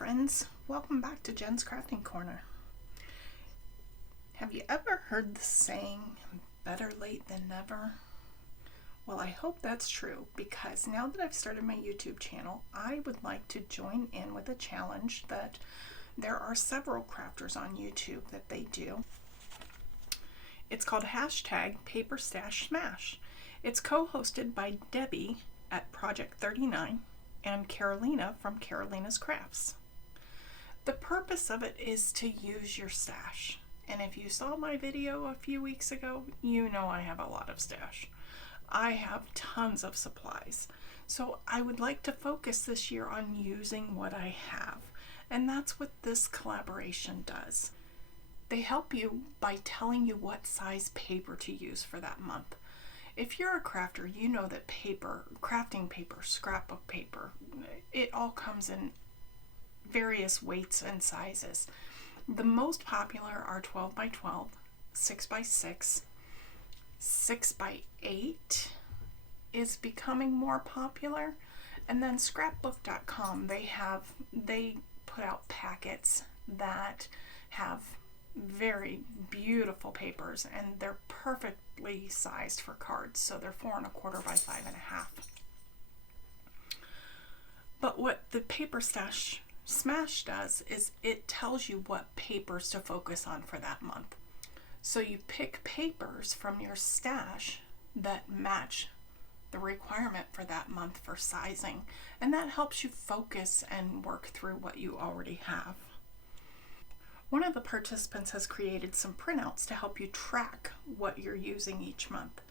friends, welcome back to Jen's Crafting Corner. Have you ever heard the saying, better late than never? Well, I hope that's true, because now that I've started my YouTube channel, I would like to join in with a challenge that there are several crafters on YouTube that they do. It's called #paperstashsmash. It's co-hosted by Debbie at Project 39 and Carolina from Carolina's Crafts. The purpose of it is to use your stash. And if you saw my video a few weeks ago, you know I have a lot of stash. I have tons of supplies. So I would like to focus this year on using what I have. And that's what this collaboration does. They help you by telling you what size paper to use for that month. If you're a crafter, you know that paper, crafting paper, scrapbook paper, it all comes in various weights and sizes. The most popular are 12 by 12, 6 by 6, 6 by 8 is becoming more popular, and then scrapbook.com, they put out packets that have very beautiful papers, and they're perfectly sized for cards, so they're 4 1/4 by 5 1/2. But what the Paper Stash Smash does is it tells you what papers to focus on for that month. So you pick papers from your stash that match the requirement for that month for sizing, and that helps you focus and work through what you already have. One of the participants has created some printouts to help you track what you're using each month.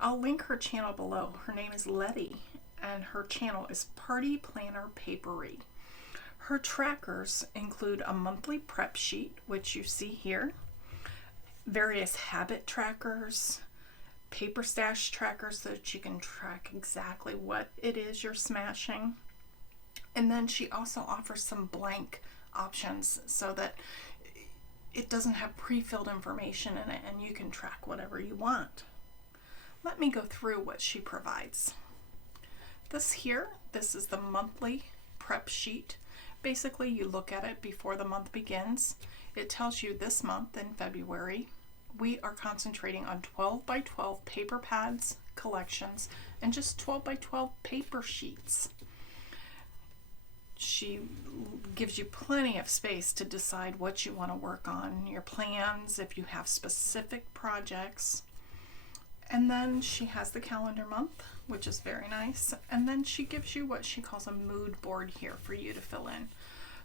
I'll link her channel below. Her name is Letty, and her channel is Party Planner Papery. Her trackers include a monthly prep sheet, which you see here, various habit trackers, paper stash trackers so that you can track exactly what it is you're smashing. And then she also offers some blank options so that it doesn't have pre-filled information in it and you can track whatever you want. Let me go through what she provides. This is the monthly prep sheet. Basically, you look at it before the month begins. It tells you this month in February, we are concentrating on 12 by 12 paper pads collections and just 12 by 12 paper sheets. She gives you plenty of space to decide what you want to work on, your plans, if you have specific projects. And then she has the calendar month, which is very nice. And then she gives you what she calls a mood board here for you to fill in.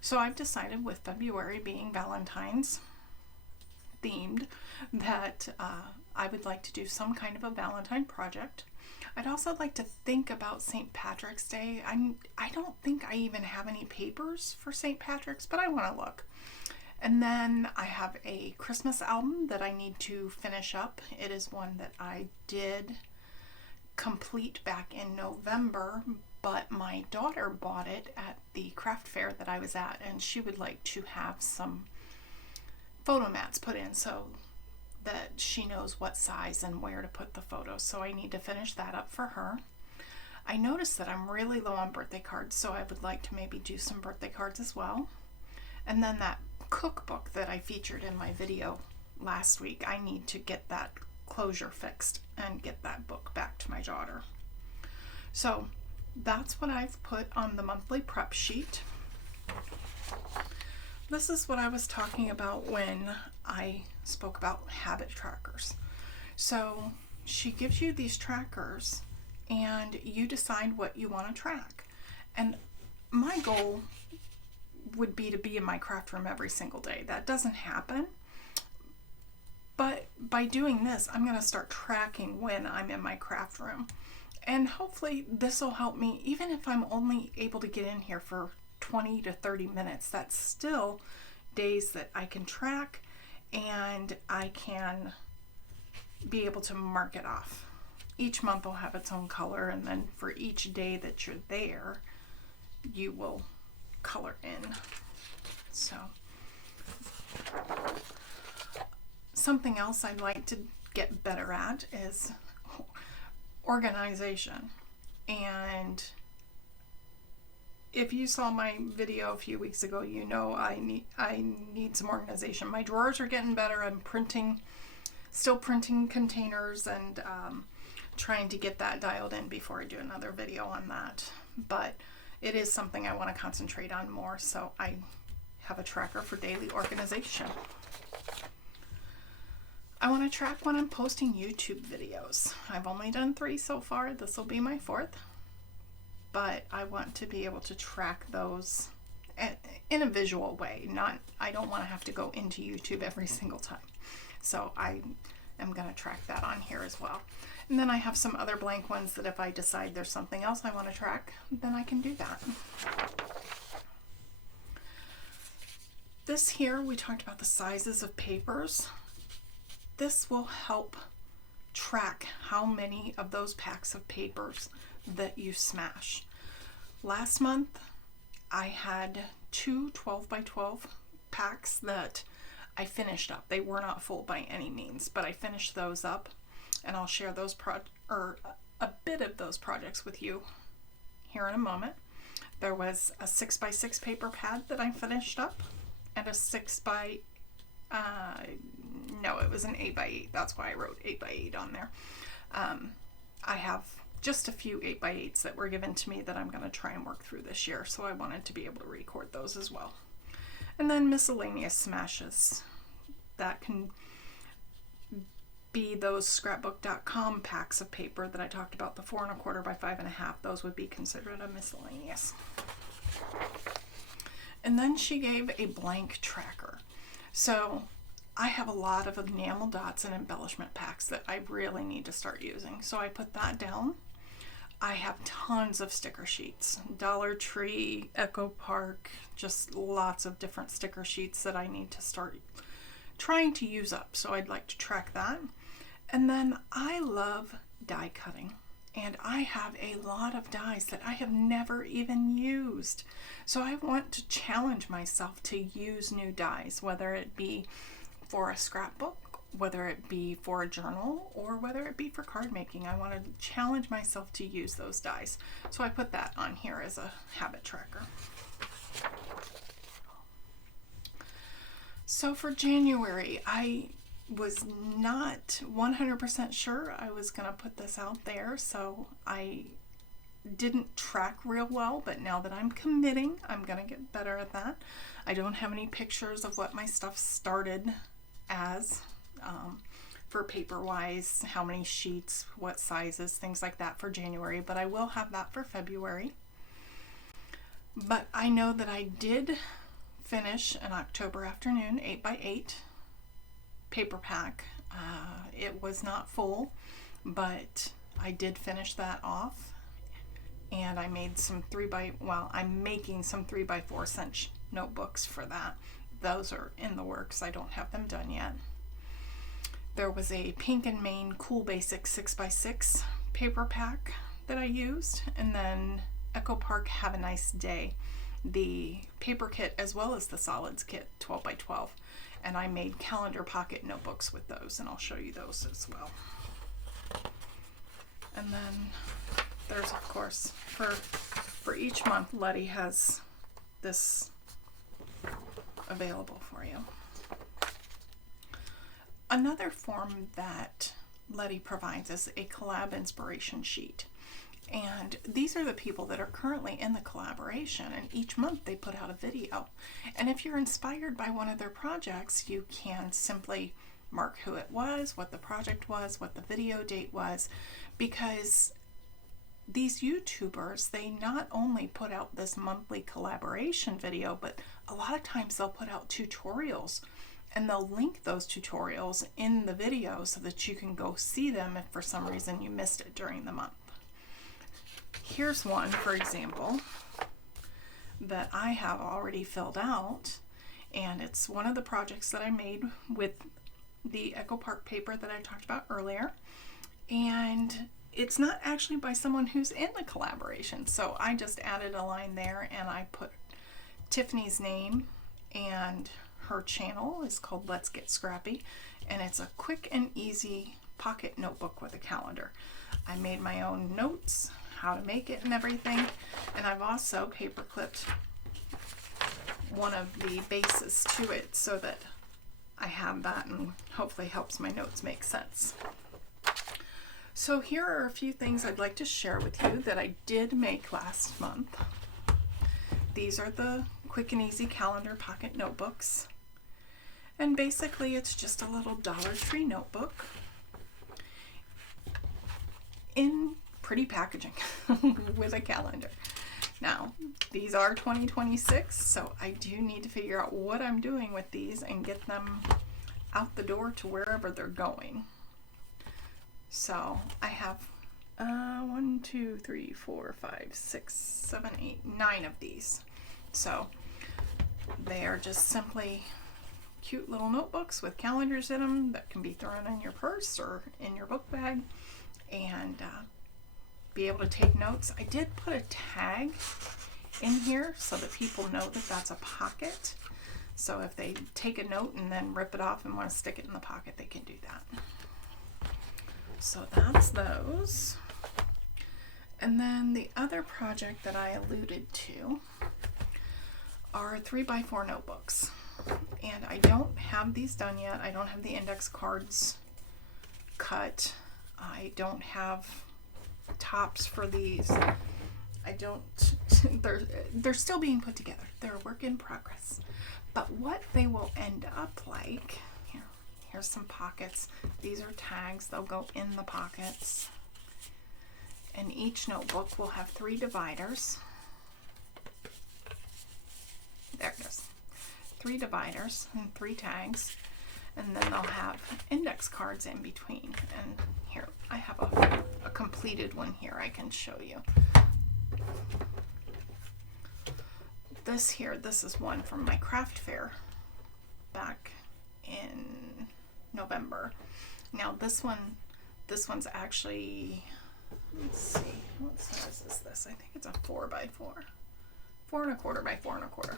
So I've decided, with February being Valentine's themed, that I would like to do some kind of a Valentine project. I'd also like to think about St. Patrick's Day. I don't think I even have any papers for St. Patrick's, but I want to look. And then I have a Christmas album that I need to finish up. It is one that I did complete back in November, but my daughter bought it at the craft fair that I was at, and she would like to have some photo mats put in so that she knows what size and where to put the photos. So I need to finish that up for her. I noticed that I'm really low on birthday cards, so I would like to maybe do some birthday cards as well. And then that cookbook that I featured in my video last week, I need to get that closure fixed and get that book back to my daughter. So that's what I've put on the monthly prep sheet. This is what I was talking about when I spoke about habit trackers. So she gives you these trackers and you decide what you want to track. And my goal would be to be in my craft room every single day. That doesn't happen. But by doing this, I'm going to start tracking when I'm in my craft room. And hopefully this will help me, even if I'm only able to get in here for 20 to 30 minutes. That's still days that I can track and I can be able to mark it off. Each month will have its own color, and then for each day that you're there, you will color in. So something else I'd like to get better at is organization. And if you saw my video a few weeks ago, you know I need some organization. My drawers are getting better. I'm still printing containers and trying to get that dialed in before I do another video on that. But it is something I want to concentrate on more, so I have a tracker for daily organization. I want to track when I'm posting YouTube videos. I've only done 3 so far. This will be my 4th. But I want to be able to track those in a visual way. I don't want to have to go into YouTube every single time. So I am going to track that on here as well. And then I have some other blank ones that if I decide there's something else I want to track, then I can do that. This here, we talked about the sizes of papers. This will help track how many of those packs of papers that you smash. Last month, I had 2 12 by 12 packs that I finished up. They were not full by any means, but I finished those up, and I'll share those a bit of those projects with you here in a moment. There was a 6 by 6 paper pad that I finished up, and a 6 by no, it was an 8 by 8. That's why I wrote 8 by 8 on there. I have just a few 8 by 8s that were given to me that I'm going to try and work through this year, so I wanted to be able to record those as well. And then miscellaneous smashes. That can be those scrapbook.com packs of paper that I talked about, the 4 1/4 by 5 1/2. Those would be considered a miscellaneous. And then she gave a blank tracker. So I have a lot of enamel dots and embellishment packs that I really need to start using. So I put that down. I have tons of sticker sheets. Dollar Tree, Echo Park, just lots of different sticker sheets that I need to start trying to use up. So I'd like to track that. And then I love die cutting. And I have a lot of dies that I have never even used. So I want to challenge myself to use new dies, whether it be for a scrapbook, whether it be for a journal, or whether it be for card making. I want to challenge myself to use those dies. So I put that on here as a habit tracker. So for January, I was not 100% sure I was going to put this out there, so I didn't track real well, but now that I'm committing, I'm going to get better at that. I don't have any pictures of what my stuff started as for paper-wise, how many sheets, what sizes, things like that for January, but I will have that for February. But I know that I did finish an October afternoon 8 by 8 paper pack. It was not full, but I did finish that off, and I made some I'm making some 3 by 4 cinch notebooks for that. Those are in the works. I don't have them done yet. There was a Pink and Main Cool Basic 6 by 6 paper pack that I used, and then Echo Park Have a Nice Day, the paper kit as well as the solids kit 12 by 12. And I made calendar pocket notebooks with those, and I'll show you those as well. And then there's, of course, for each month, Letty has this available for you. Another form that Letty provides is a collab inspiration sheet. And these are the people that are currently in the collaboration, and each month they put out a video. And if you're inspired by one of their projects, you can simply mark who it was, what the project was, what the video date was, because these YouTubers, they not only put out this monthly collaboration video, but a lot of times they'll put out tutorials, and they'll link those tutorials in the video so that you can go see them if for some reason you missed it during the month. Here's one, for example, that I have already filled out, and it's one of the projects that I made with the Echo Park paper that I talked about earlier, and it's not actually by someone who's in the collaboration, so I just added a line there, and I put Tiffany's name, and her channel is called Let's Get Scrappy, and it's a quick and easy pocket notebook with a calendar. I made my own notes, how to make it and everything. And I've also paper clipped one of the bases to it so that I have that, and hopefully helps my notes make sense. So here are a few things I'd like to share with you that I did make last month. These are the quick and easy calendar pocket notebooks. And basically it's just a little Dollar Tree notebook in pretty packaging with a calendar. Now, these are 2026, so I do need to figure out what I'm doing with these and get them out the door to wherever they're going. So I have 1, 2, 3, 4, 5, 6, 7, 8, 9 of these. So they are just simply cute little notebooks with calendars in them that can be thrown in your purse or in your book bag and be able to take notes. I did put a tag in here so that people know that that's a pocket. So if they take a note and then rip it off and want to stick it in the pocket, they can do that. So that's those. And then the other project that I alluded to are 3x4 notebooks. And I don't have these done yet. I don't have the index cards cut. I don't have tops for these. I don't, they're still being put together. They're a work in progress. But what they will end up like, here's some pockets. These are tags. They'll go in the pockets. And each notebook will have 3 dividers. There it goes. 3 dividers and 3 tags. And then they'll have index cards in between. And here, I have a completed one here I can show you. This is one from my craft fair back in November. Now this one's actually, let's see, what size is this? I think it's a 4x4. 4¼ by 4¼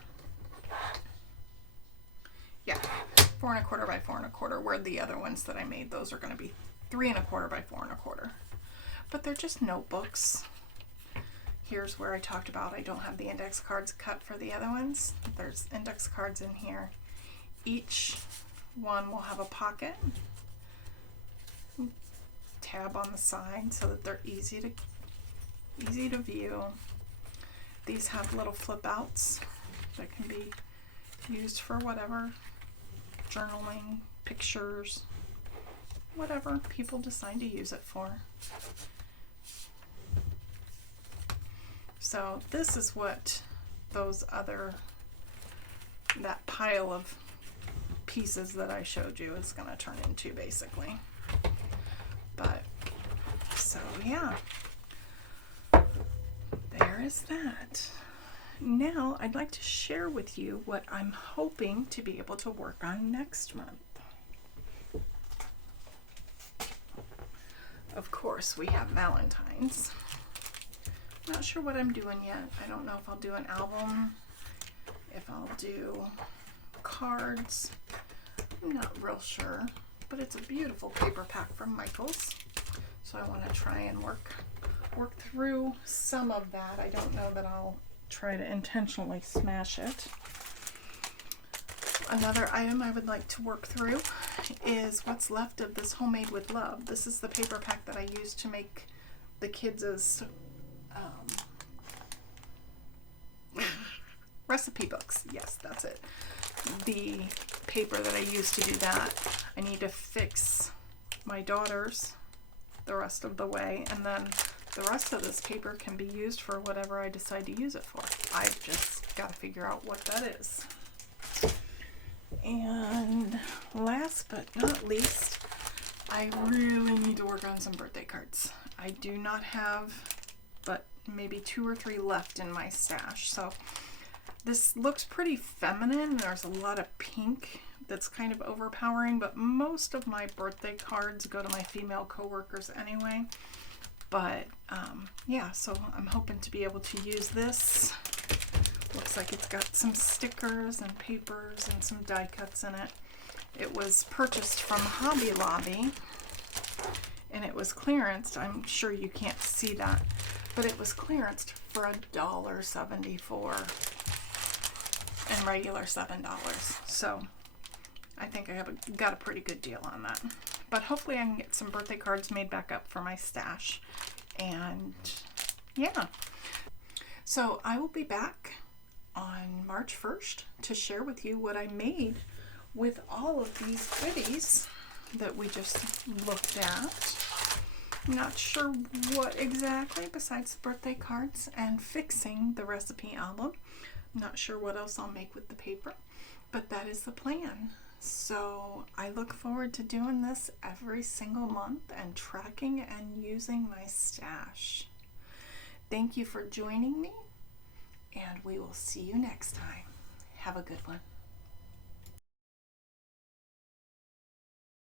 Yeah, 4¼ by 4¼ where the other ones that I made, those are going to be 3¼ by 4¼ But they're just notebooks. Here's where I talked about I don't have the index cards cut for the other ones. There's index cards in here. Each one will have a pocket, tab on the side so that they're easy to view. These have little flip outs that can be used for whatever, journaling, pictures, whatever people decide to use it for. So this is what that pile of pieces that I showed you is going to turn into basically. But, so yeah, there is that. Now I'd like to share with you what I'm hoping to be able to work on next month. Of course, we have Valentine's. Not sure what I'm doing yet. I don't know if I'll do an album, if I'll do cards. I'm not real sure, but it's a beautiful paper pack from Michaels. So I want to try and work through some of that. I don't know that I'll try to intentionally smash it. Another item I would like to work through is what's left of this Homemade with Love. This is the paper pack that I used to make the kids' recipe books. Yes, that's it. The paper that I used to do that, I need to fix my daughter's the rest of the way, and then the rest of this paper can be used for whatever I decide to use it for. I've just got to figure out what that is. And last but not least, I really need to work on some birthday cards. I do not have but maybe 2 or 3 left in my stash. So this looks pretty feminine. There's a lot of pink that's kind of overpowering, but most of my birthday cards go to my female coworkers anyway. But yeah, so I'm hoping to be able to use this. Looks like it's got some stickers and papers and some die cuts in it. It was purchased from Hobby Lobby and it was clearanced. I'm sure you can't see that, but it was clearanced for $1.74 and regular $7. So I think I got a pretty good deal on that. But hopefully I can get some birthday cards made back up for my stash. And yeah. So I will be back on March 1st to share with you what I made with all of these goodies that we just looked at. I'm not sure what exactly besides the birthday cards and fixing the recipe album. I'm not sure what else I'll make with the paper, but that is the plan. So I look forward to doing this every single month and tracking and using my stash. Thank you for joining me, and we will see you next time. Have a good one.